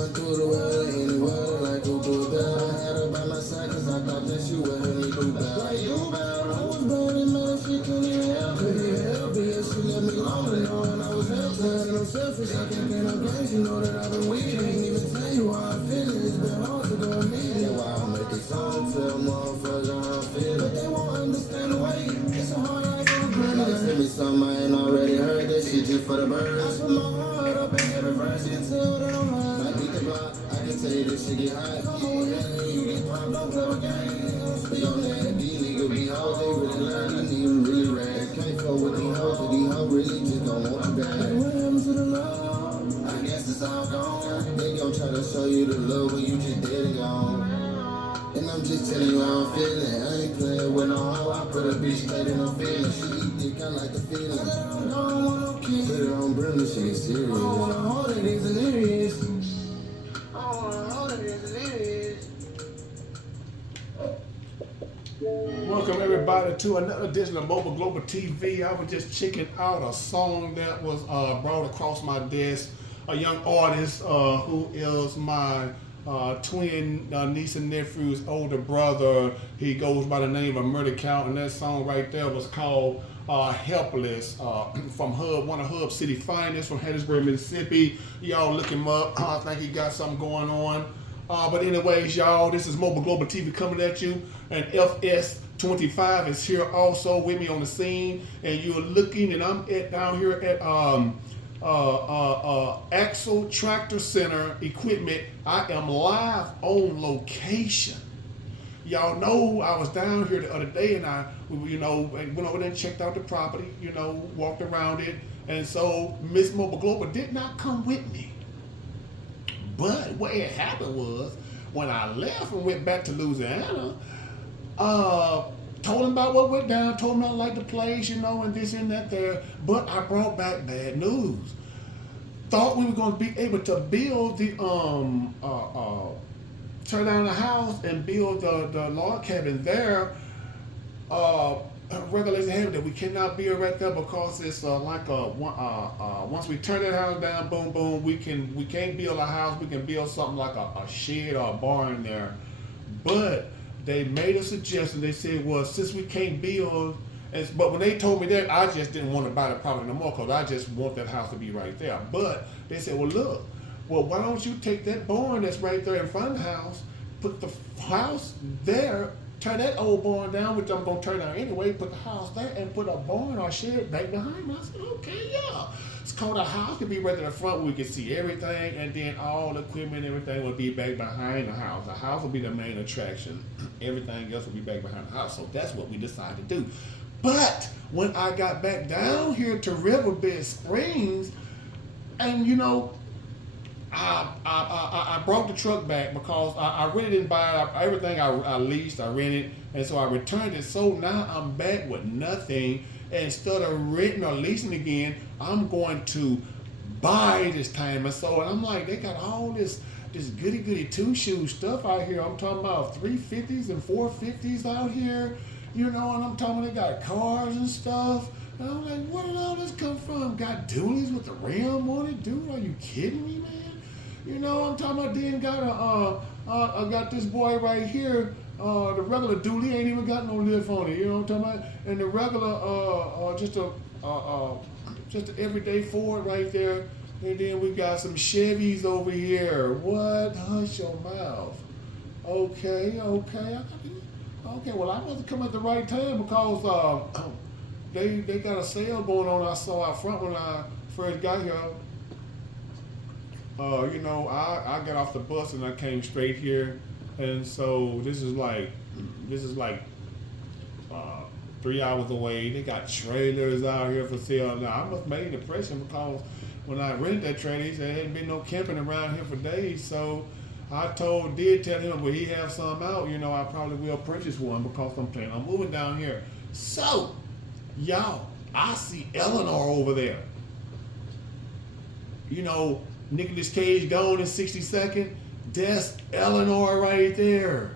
going through the weather, anywhere like a blue bell. I had her by my side cause I thought that she would help me do better. Like you better, I was bad and man, she couldn't even help me. Yeah, she let me lonely, knowing I was helpless. And I'm selfish, I can't play no games, you know that I've been weak. Can't even tell you how I feel, it's been hard to go and meet. That's why I make this song, tell motherfuckers how I feel. But they won't understand the way, it's a hard life for a girl. Like, tell me something I ain't already heard, that shit just for the birds. I put my heart up in every verse, you tell that I'm hurt. I beat the block, I can tell you this shit get hot. Come on, yeah, you get popped, don't play with games. Be on that, these niggas be hoes, they really learn, these niggas really rad. Can't fuck with these hoes, but these hoes really just don't want you back. What happened to the love? I guess it's all gone. They gon' try to show you the love when you just dead and gone. And I'm just telling you how I'm feeling. I ain't playing with no hoe. I put a bitch straight in her feelings. She eat dick, I like the feeling. I don't want no kids. Put it on brim, this shit is serious. I don't want to hold it, it's delirious. I don't want to hold it, it's delirious. Welcome everybody to another edition of MobileGlobalTV. I was just checking out a song that was brought across my desk. A young artist who is my twin niece and nephew's older brother. He goes by the name of Murder Count, and that song right there was called Helpless, from one of Hub City finest from Hattiesburg, Mississippi. Y'all look him up. I think he got something going on. But anyways, y'all, this is MobileGlobalTV coming at you, and FS25 is here also with me on the scene, and you're looking, and I'm down here at Axle Tractor Center Equipment. I am live on location. Y'all know I was down here the other day, and went over there and checked out the property, walked around it, and so Miss MobileGlobal did not come with me. But what had happened was, when I left and went back to Louisiana, told him about what went down, told him I liked the place, and this and that there, but I brought back bad news. Thought we were going to be able to build the, tear down the house and build the log cabin there. Regulation have that we cannot build right there because it's once we turn that house down, boom, boom, we can't build a house. We can build something like a shed or a barn there. But they made a suggestion. They said, well, since we can't build, but when they told me that, I just didn't want to buy the property no more because I just want that house to be right there. But they said, well, look, why don't you take that barn that's right there in front of the house, put the house there, turn that old barn down, which I'm going to turn down anyway, put the house there, and put a barn or shed back behind me. I said, okay, yeah. It's called a house. Could be right in the front where we can see everything, and then all the equipment and everything will be back behind the house. The house will be the main attraction. Everything else will be back behind the house. So that's what we decided to do. But when I got back down here to Riverbend Springs, and I brought the truck back because I really didn't buy it. Everything I leased, I rented, and so I returned it. So now I'm back with nothing. And instead of renting or leasing again, I'm going to buy this time. And I'm like, they got all this goody two-shoe stuff out here. I'm talking about 350s and 450s out here, and I'm talking they got cars and stuff. And I'm like, where did all this come from? Got dualies with the rim on it, dude? Are you kidding me, man? I'm talking about then got I got this boy right here, the regular dually ain't even got no lift on it, what I'm talking about? And the regular, just an everyday Ford right there. And then we got some Chevys over here. What? Hush your mouth. Okay. Okay, well, I must have come at the right time because they got a sale going on I saw out front when I first got here. I got off the bus and I came straight here, and so this is like 3 hours away. They got trailers out here for sale. Now I must have made an impression because when I rented that trailer, there hadn't been no camping around here for days. So I did tell him, when he have some out, I probably will purchase one because I'm planning on moving down here. So, y'all, I see Eleanor over there. Nicolas Cage gone in 60 seconds. That's Eleanor right there.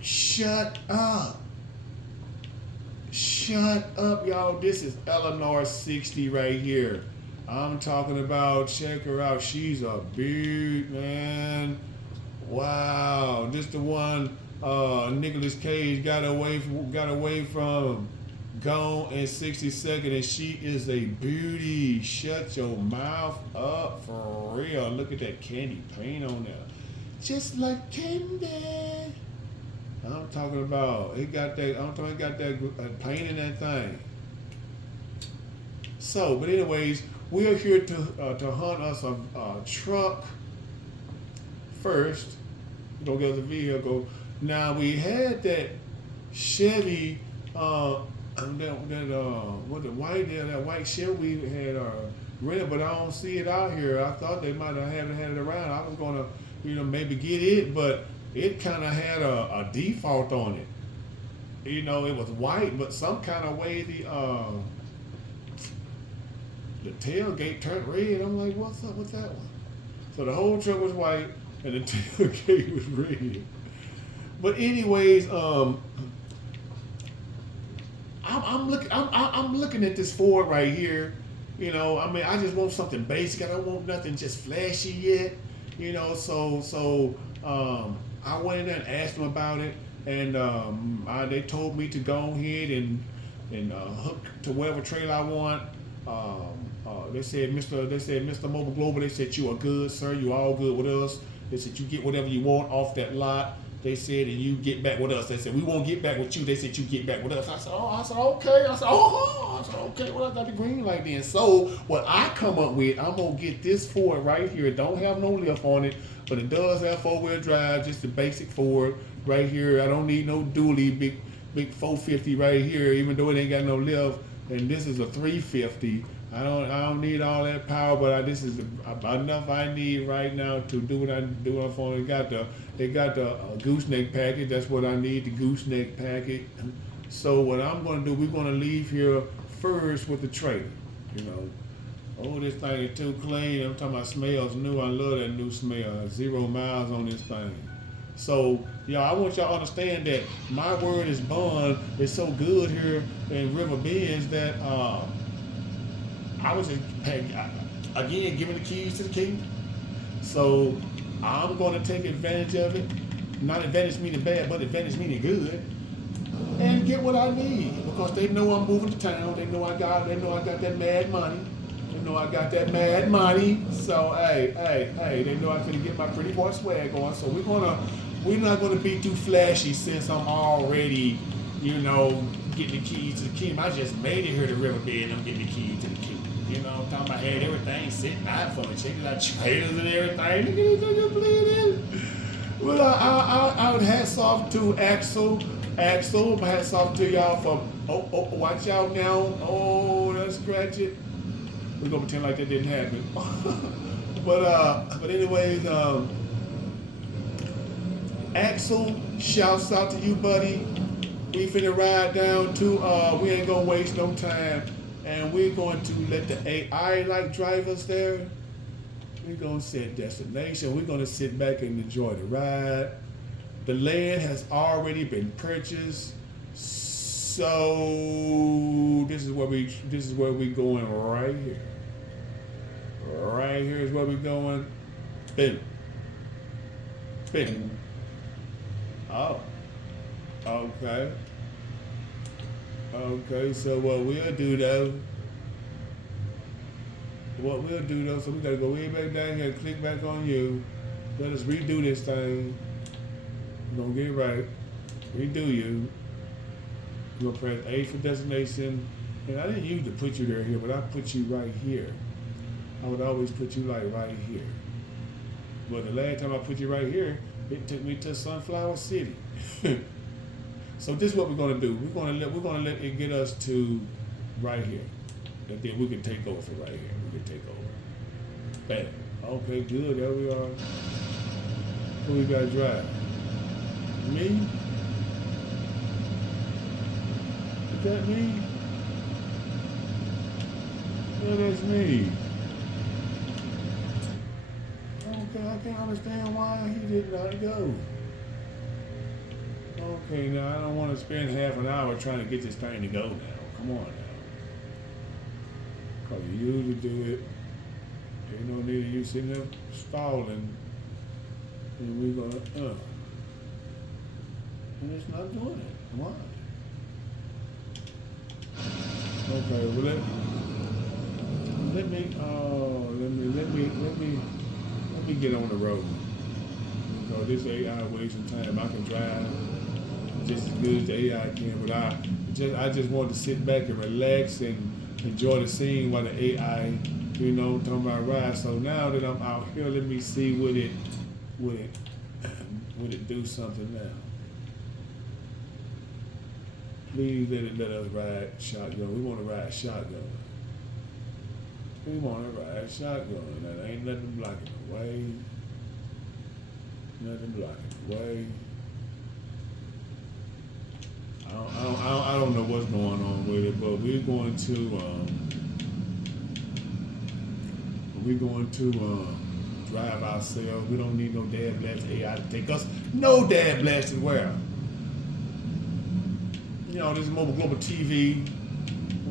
Shut up. Shut up, y'all. This is Eleanor 60 right here. I'm talking about, check her out. She's a big man. Wow, this the one Nicolas Cage got away from. Gone in 60 seconds, and she is a beauty. Shut your mouth up for real. Look at that candy paint on there, just like candy. I'm talking about it got that. I'm talking it got that paint in that thing. So, but anyways, we are here to hunt us a truck first. Go get us a vehicle. Now we had that Chevy, that white Chevy we had rented, but I don't see it out here. I thought they might have haven't had it around. I was gonna, maybe get it, but it kind of had a default on it. It was white, but some kind of way the tailgate turned red. I'm like, what's up with that one? So the whole truck was white and the tailgate was red. But anyways, I'm looking at this Ford right here. I just want something basic. I don't want nothing just flashy yet. So I went in there and asked them about it, and they told me to go ahead and hook to whatever trailer I want. They said, Mr. MobileGlobal, they said, you are good, sir. You all good with us. They said, you get whatever you want off that lot. They said, and you get back with us. They said, we won't get back with you. They said, you get back with us. I said, okay. I said, okay, well, I got the green light then. So what I come up with, I'm going to get this Ford right here. It don't have no lift on it, but it does have 4-wheel drive, just the basic Ford right here. I don't need no dually, big 450 right here, even though it ain't got no lift. And this is a 350. I don't need all that power, but this is enough I need right now to do what I do on phone. They got the gooseneck package. That's what I need, the gooseneck package. So what I'm going to do, we're going to leave here first with the trailer. Oh, this thing is too clean. I'm talking about smells new. I love that new smell. 0 miles on this thing. So, I want y'all to understand that my word is bond is so good here in Riverbend that I was just, again, giving the keys to the king. So I'm going to take advantage of it. Not advantage meaning bad, but advantage meaning good. And get what I need, because they know I'm moving to town. They know I got that mad money. They know I got that mad money. So hey, they know I'm gonna get my pretty boy swag on. So we're not gonna be too flashy since I'm already, getting the keys to the kingdom. I just made it here to Riverbend. I'm getting the keys to the kingdom. I'm talking about, I had everything sitting out for me. Checking out trailers and everything. Well, I would hats off to Axel. Hats off to y'all for, watch out now. Oh, let's scratch it. We're gonna pretend like that didn't happen. But anyways, Axel, shouts out to you, buddy. We finna ride down to, we ain't gonna waste no time. And we're going to let the AI drive us there. We're gonna set destination. We're gonna sit back and enjoy the ride. The land has already been purchased. So this is where we going right here. Right here is where we're going. Boom. Boom. Oh. Okay. Okay, so what we'll do though, so we gotta go way back down here, click back on you. Let us redo this thing. We're gonna get it right. Redo you. We're gonna press A for destination. And I didn't usually put you there here, but I put you right here. I would always put you like right here. But the last time I put you right here, it took me to Sunflower City. So this is what we're gonna do. We're gonna let it get us to right here. And then we can take over right here. We can take over. Bam. Okay, good. There we are. Who we gotta drive? Me? Is that me? Yeah, that's me. Okay, I can't understand why he did not go. Okay, now I don't want to spend half an hour trying to get this thing to go now. Come on now. Because you usually do it Ain't no need of you sitting there stalling and we going, and it's not doing it. Why? Okay, well let me get on the road. You know, this AI wasting time. I can drive just as good as the AI can, but I just want to sit back and relax and enjoy the scene while the AI, you know, talking about ride. So now that I'm out here, let me see would it do something now. Please let us ride shotgun. We want to ride shotgun. We want to ride shotgun. That ain't nothing blocking the way. Nothing blocking the way. I don't know what's going on with it, but we're going to drive ourselves. We don't need no dad blasted AI to take us. No dad blasted where? You know, this is MobileGlobalTV.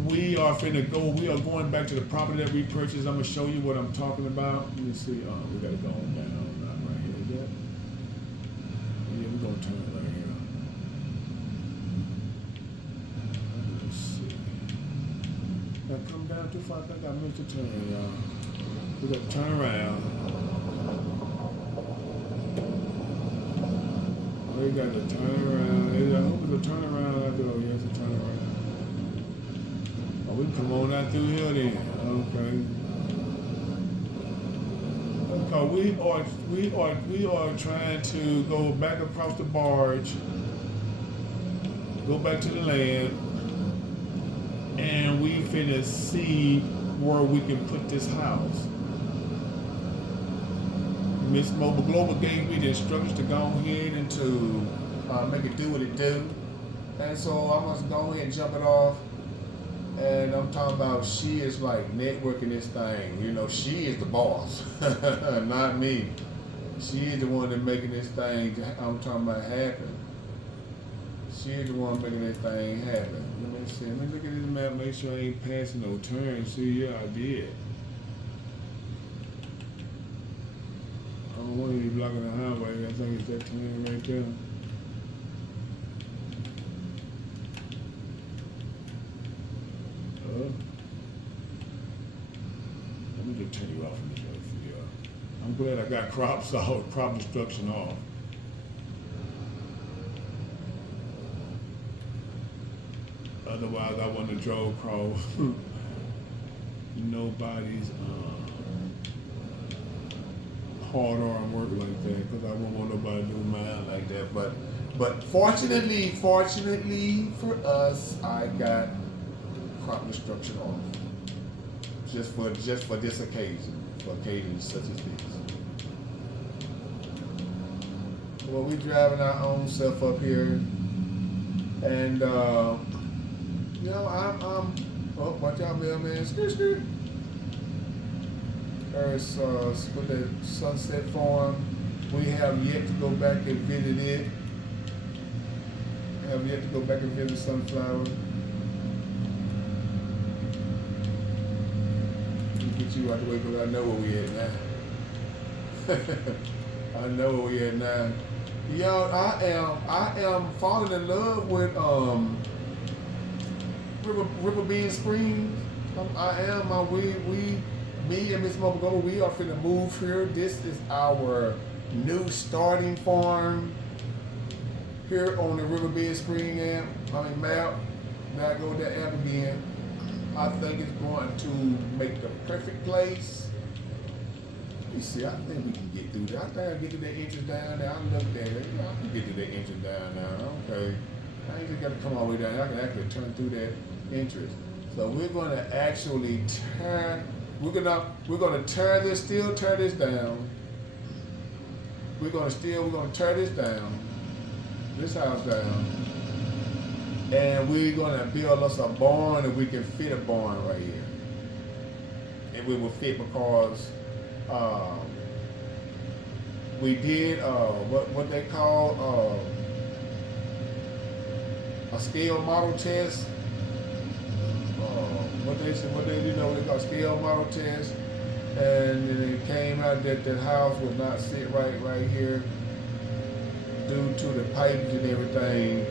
We are going back to the property that we purchased. I'm gonna show you what I'm talking about. Let me see. We gotta go on down, not right here yet. Yeah, we're gonna turn right here. Let's see. I come down too far. I think I missed a turn, y'all. We got to turn around. We got to turn around. I hope it's a turn around after. Oh, yeah, it's a turn around. Oh, we can come on out through here then. Okay. We are trying to go back across the barge, go back to the land, and we finna see where we can put this house. Miss MobileGlobal gave me the instructions to go ahead and to make it do what it do. And so I must go ahead and jump it off. And I'm talking about she is like networking this thing. You know, she is the boss, not me. She is the one that's making this thing, I'm talking about, happen. She is the one making this thing happen. Let me see, let me look at this map, make sure I ain't passing no turns. See, yeah, I did. I don't want to be blocking the highway. I think it's that turn right there. Let me just turn you off in this other video. I'm glad I got crop destruction off. Otherwise, I wouldn't have drove across nobody's hard-armed work like that, because I wouldn't want nobody to do mine like that. But fortunately for us, I got crop destruction off. Just for this occasion, for occasions such as this. Well, we driving our own self up here, and you know, I'm oh, watch out, mailman, skirt. There's with the Sunset Farm. We have yet to go back and visit it. Have yet to go back and visit Sunflower. Get you out the way because I know where we at now. I know where we at now. Yo, I am falling in love with Riverbend Springs. Me and Miss MobileGlobal, we are finna move here. This is our new starting farm here on the Riverbend Spring map. Now I go to that app again. I think it's going to make the perfect place. Let me see, I think we can get through that. I think I can get to that entrance down there. I looked at it. I can get to that entrance down now. Okay. I ain't just got to come all the way down. I can actually turn through that entrance. So we're going to actually turn. We're gonna tear this down. We're gonna tear this down, this house down, and we're gonna build us a barn, and we can fit a barn right here, and we will fit because we did what they call a scale model test. What they call scale model test, and it came out that that house would not sit right here due to the pipes and everything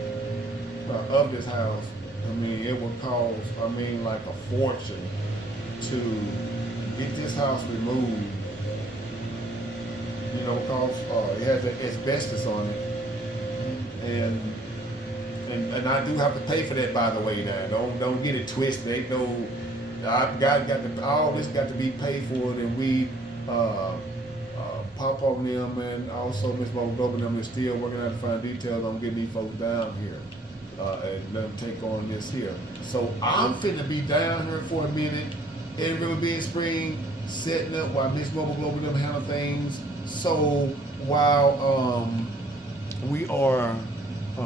of this house. I mean, it would cost, I mean, like a fortune to get this house removed. You know, cause it has asbestos on it, and I do have to pay for that, by the way. Now, don't get it twisted. Ain't no, I've got to, all this got to be paid for, and we Pop on them, and also Miss MobileGlobal them is still working out to find details on getting these folks down here and let them take on this here. So I'm finna be down here for a minute in Riverbend Spring, setting up while Miss MobileGlobal them handle things. So while we are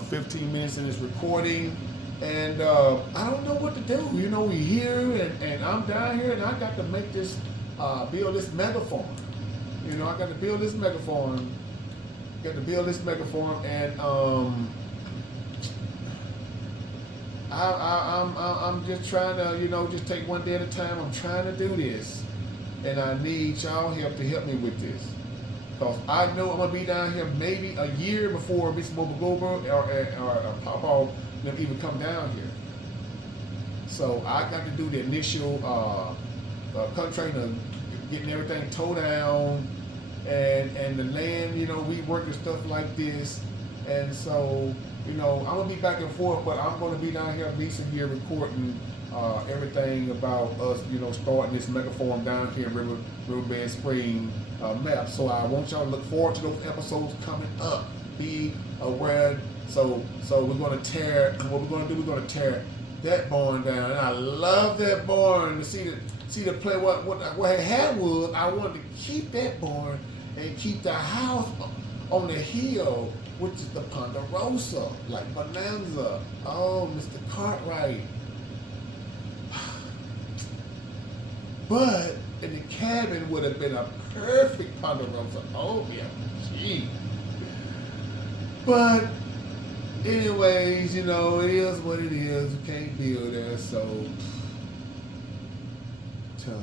15 minutes in this recording, and I don't know what to do. You know, we here, and I'm down here, and I got to make this, build this mega farm. You know, I got to build this mega farm. And I'm just trying to, you know, just take one day at a time. I'm trying to do this, and I need y'all help to help me with this. Because I know I'm going to be down here maybe a year before Mr. MobileGlobal or Papa them even come down here. So I got to do the initial contract of getting everything towed down and the land, you know, we work and stuff like this. And so, you know, I'm going to be back and forth, but I'm going to be down here at least a year recording everything about us, you know, starting this mega farm down here in Riverbend Spring map. So I want y'all to look forward to those episodes coming up. Be aware. So we're going to tear, what we're going to do, we're going to tear that barn down. And I love that barn. To see the play, what I had was, I wanted to keep that barn and keep the house on the hill, which is the Ponderosa, like Bonanza. Oh, Mr. Cartwright. But in the cabin would have been a perfect Ponderosa. Oh, yeah, gee. But anyways, you know, it is what it is. You can't build there, so tough.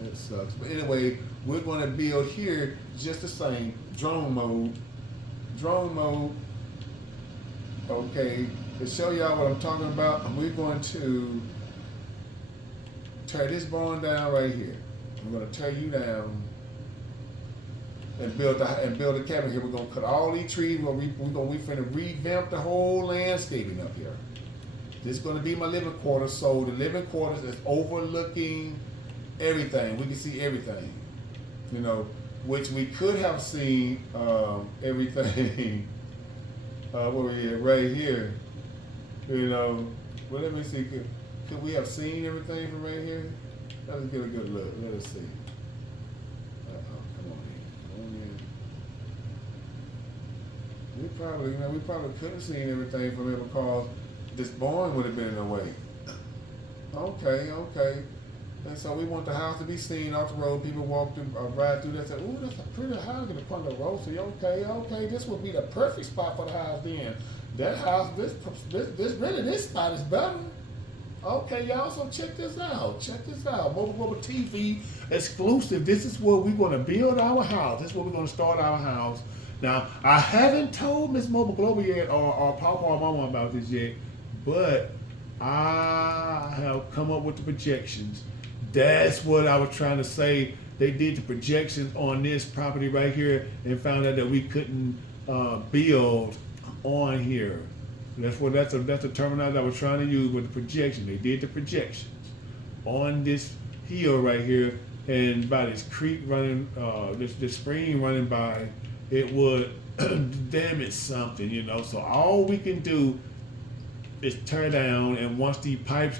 That sucks. But anyway, we're going to build here just the same. Drone mode. Okay, to show y'all what I'm talking about, we're going to tear this barn down right here. I'm going to tear you down and build a cabin here. We're going to cut all these trees. We're finna revamp the whole landscaping up here. This is going to be my living quarters. So the living quarters is overlooking everything. We can see everything, you know, which we could have seen everything. Where we at right here, you know. Well, let me see. Could we have seen everything from right here? Let's get a good look. Let us see. Come on in. We probably could have seen everything from here because this barn would have been in the way. Okay. And so we want the house to be seen off the road. People walk through, ride through that, say, "Ooh, that's a pretty house in the Ponderosa." Okay, this would be the perfect spot for the house then. That house, this spot is better. Okay, y'all, so check this out. MobileGlobalTV exclusive. This is where we're going to build our house. This is where we're going to start our house. Now, I haven't told Miss MobileGlobal yet or Papa or Mama about this yet, but I have come up with the projections. That's what I was trying to say. They did the projections on this property right here and found out that we couldn't build on here. That's the terminology I was trying to use with the projection. They did the projections on this hill right here, and by this creek running, this stream running by, it would damage something, you know. So all we can do is tear down, and once the tear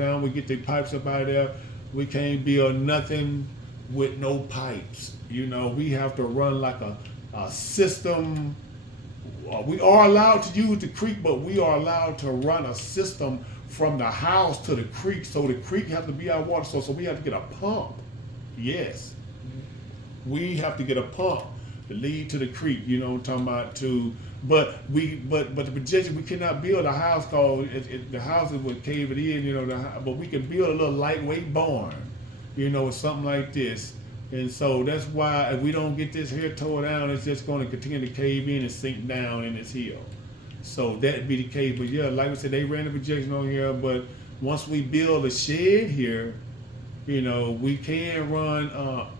down, we get the pipes up out of there. We can't build nothing with no pipes. You know, we have to run like a system. We are allowed to use the creek, but we are allowed to run a system from the house to the creek. So the creek has to be our water source. So we have to get a pump. Yes, we have to get a pump to lead to the creek. You know, what I'm talking about but the projection, we cannot build a house because the houses would cave it in. You know, but we can build a little lightweight barn. something like this. And so that's why if we don't get this here tore down, it's just going to continue to cave in and sink down in this hill. So that'd be the case. But yeah, like I said, they ran the projection on here. But once we build a shed here, we can run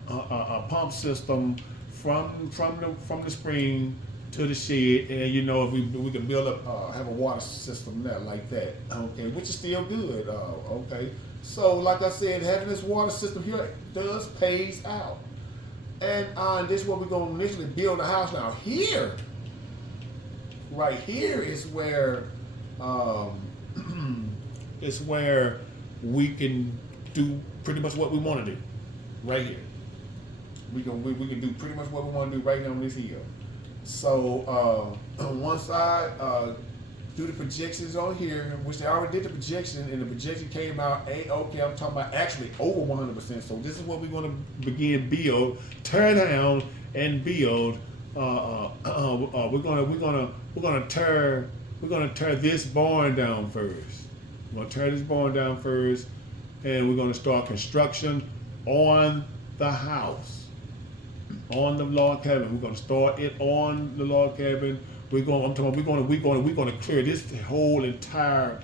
a pump system from the spring to the shed, and if we can build up have a water system there like that, okay, which is still good, okay. So like I said, having this water system here does pays out, and this is what we're gonna initially build a house. Now here, right here is where it's where we can do pretty much what we want to do. Right here, we can do pretty much what we want to do right now on this hill. So once I do the projections on here, which they already did the projection, and the projection came out okay. I'm talking about actually over 100%. So this is what we're going to begin build, tear down, and build. We're gonna tear this barn down first. We're gonna tear this barn down first, and we're gonna start construction on the house, on the log cabin. We're gonna start it on the log cabin. We're gonna clear this whole entire.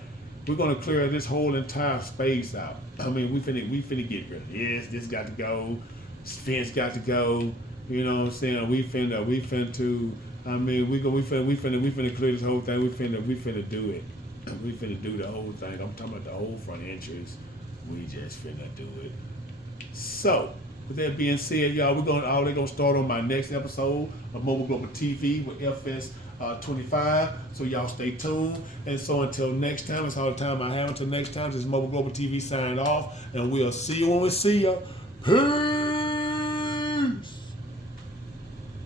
We're gonna clear this whole entire space out. I mean, we finna get rid of this. This got to go. This fence got to go. You know what I'm saying? We finna clear this whole thing. We finna do it. We finna do the whole thing. I'm talking about the whole front entrance. We just finna do it. So, with that being said, y'all, they're gonna start on my next episode of MobileGlobalTV with FS 25. So y'all stay tuned. And so until next time, that's all the time I have. Until next time, this is MobileGlobalTV signing off, and we'll see you when we see you. Peace.